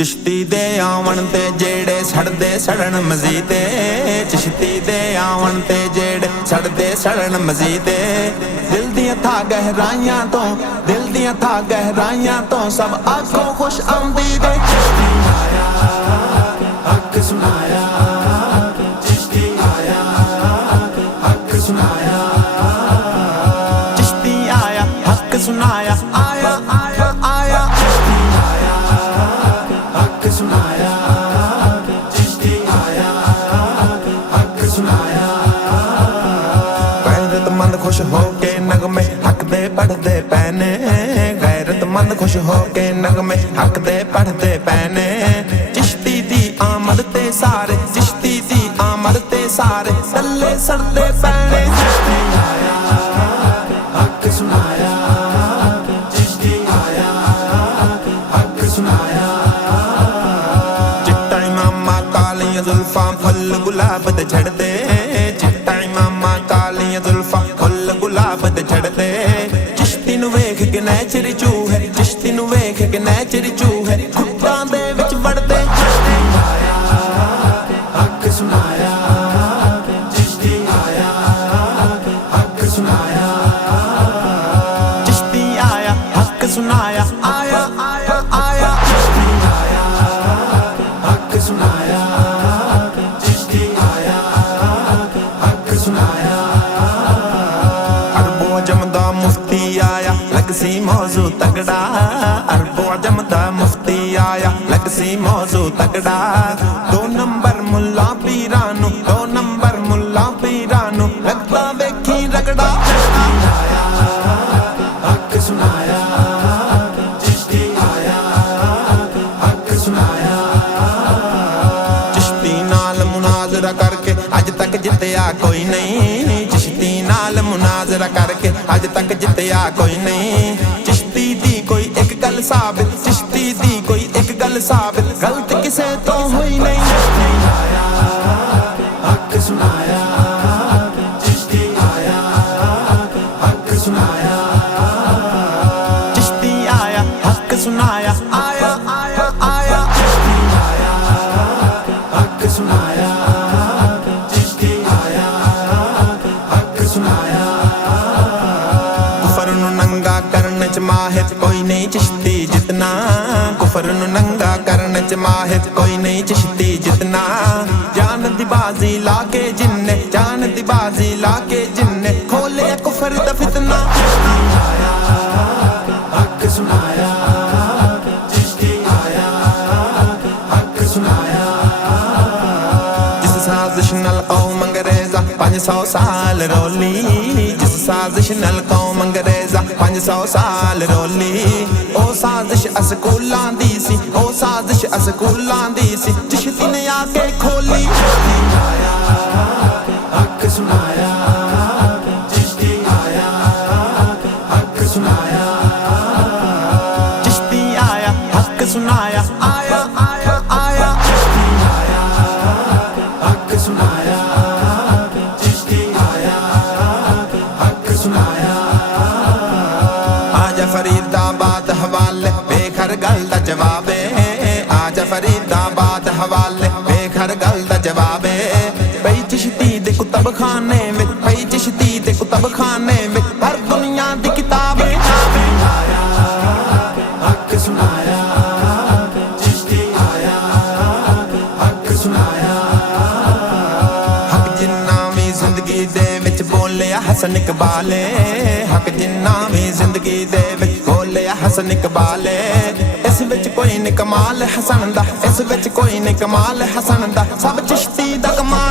चिश्ती दे आवन ते जेड़े सड़दे सड़न मजीदे, चिश्ती दे आवन ते जेड़े सड़दे सड़न मजीदे। दिल दियां था गहराइयां तो, दिल दियां था गहराइयां तो सब आंखों खुश आमदीदे। चिश्ती आया हक सुनाया, चिश्ती आया हक सुनाया, चिश्ती आया हक सुनाया, आया आया आया। चिश्ती आया हक सुनाया, चिश्ती आया हक सुनाया। गैरतमंद खुश होके नगमे हक दे पढ़दे पैने, गैरतमंद खुश होके नगमे हक दे पढ़दे पैने। चिश्ती दी आमद ते सारे, चिश्ती दी आमद ते सारे तल्ले सड़दे पैने। चिश्ती आया हक सुनाया, चिश्ती आया हक सुनाया। चिट्टा इमामा कालियां जुल्फां फुल गुलाब ते झड़दे, चिट्टा इमामा कालियां जुल्फां फुल गुलाब ते झड़दे। चिश्ती नूं वेख के नैचरी चूहे, चिश्ती नूं वेख के नैचरी चूहे खुट्टां दे विच वड़दे। चिश्ती आया हक सुनाया, चिश्ती आया हक सुनाया, चिश्ती आया हक सुनाया, आया आया आया। चिश्ती आया हक सुनाया, चिश्ती आया हक सुनाया। अरबो अजम दा मुफ्ती आया लग सी मौजू तगड़ा, अरबो अजम दा मुफ्ती आया लग सी मौजू तगड़ा। 2 नंबर मुल्ला पीरानू, 2 नंबर मुल्ला पीरानू लगदा वेखी रगड़ा। चिश्ती आया हक सुनाया, चिश्ती आया हक सुनाया। चिश्ती नाल मुनाजरा करके अज तक जितया कोई नहीं, चिश्ती नाल मुनाजरा करके अज तक जितया कोई नहीं। चिश्ती दी कोई एक गल साबित, चिश्ती दी कोई एक गल साबित गलत किसे तो हुई नहीं। चिश्ती आया हक सुनाया, चिश्ती आया हक सुनाया, चिश्ती आया हक सुनाया, आया आया आया। चिश्ती आया हक सुनाया, चिश्ती आया हक सुनाया। कुफर नूं नंगा करन च माहिर कोई नहीं चिश्ती जितना, कुफर नूं नंगा करन च माहिर कोई नहीं चिश्ती जितना। जान दी बाजी लाके जिन्ने, जान दी बाजी लाके जिन्ने खोले कुफर दा फितना। चिश्ती आया हक सुनाया, चिश्ती आया हक सुनाया। जिस साजिश नाल कौम अंग्रेजा 500 साल रोली, जिस साजिश नाल कौम अंग्रेजा 500 साल रोली। ओ साजिश अस्कूलां दी सी, ओ साजिश अस्कूलां दी सी चिश्ती ने आके खोली। चिश्ती आया हक सुनाया, चिश्ती आया हक सुनाया, चिश्ती आया हक सुनाया, आया आया आया। चिश्ती आया हक सुनाया, चिश्ती आया हक सुनाया। आजा फरीदाबाद हवाले बेखर गल दा जवाब, आजा फरीदाबाद हवाले बेखर गल दा जवाब। पई चिश्ती दे कुतब खाने विच, पई चिश्ती दे कुतब खाने विच हर दुनिया दी किताब। चिश्ती आया हक सुनाया, चिश्ती आया हक सुनाया। हक जिन्ना भी जिंदगी दे विच बोलिया हसन इकबाल, हक जिन्ना भी जिंदगी दे विच बोलिया हसन इकबाल। इस विच कोई नहीं कमाल हसन दा, इस विच कोई नहीं कमाल हसन दा सब चिश्ती दा कमाल।